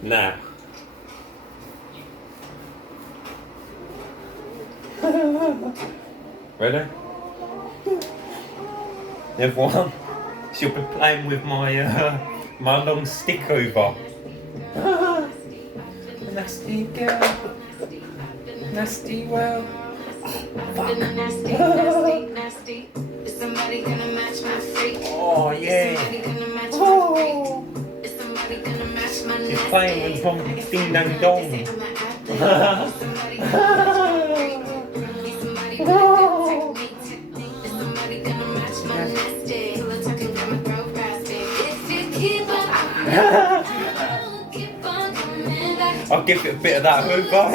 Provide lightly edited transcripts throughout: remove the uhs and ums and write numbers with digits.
Now. Ready? Everyone, she'll be playing with my my long stick hoover. Nasty girl. Nasty well. Nasty. Is somebody gonna match my freak? Oh yeah. Oh. Is somebody gonna match my She's playing with some ding dang dong. I'll give it a bit of that hoover.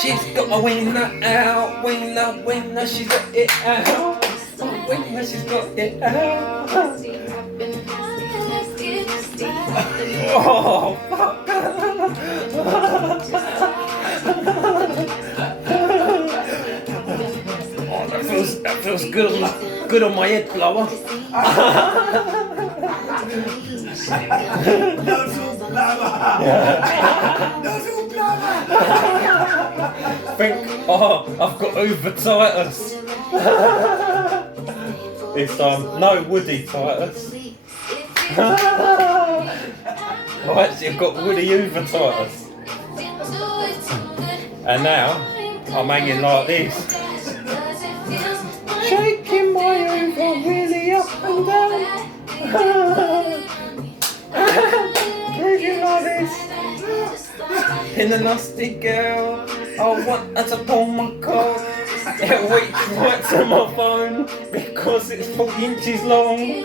She's got a winner out, winner, she's got it out. Winner, she's got it out. Oh, fuck. Oh, that feels good on my head blower. I've got uveitis. It's no woody titus. Actually, I've got woody uveitis. And now I'm hanging like this, shaking my hoover really up and down. Moving like this. In the nasty girl, I want her to pull my cord. It reach right to my phone because it's 40 inches long.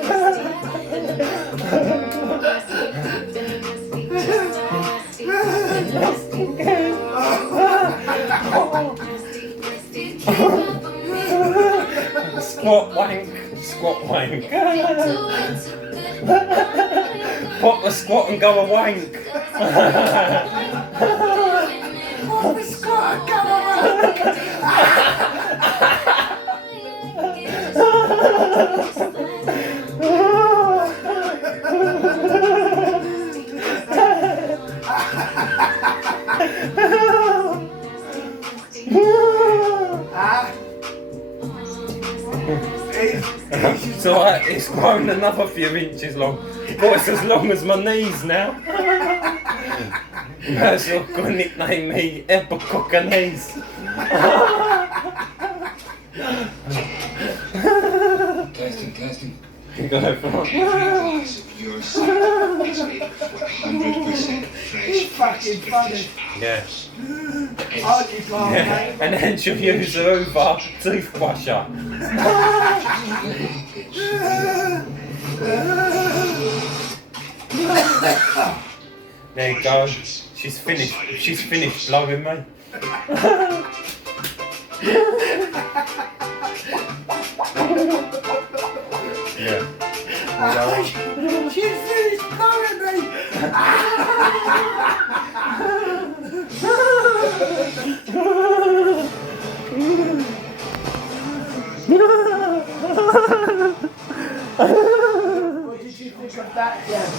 Nasty girl. Squat wank. Pop a squat and go a wank. Pop a squat and go a wank. So it's grown another few inches long. But it's as long as my knees now. That's your good nickname me, Epicocker knees. Testing. Go for it. Yours is made of 100% fresh. Fucking funny. Yeah. Yeah. And then she'll use the hoover toothbrusher. There you go. She's finished blowing me. Yeah. She's finished blowing me. What did you think of that, Jen?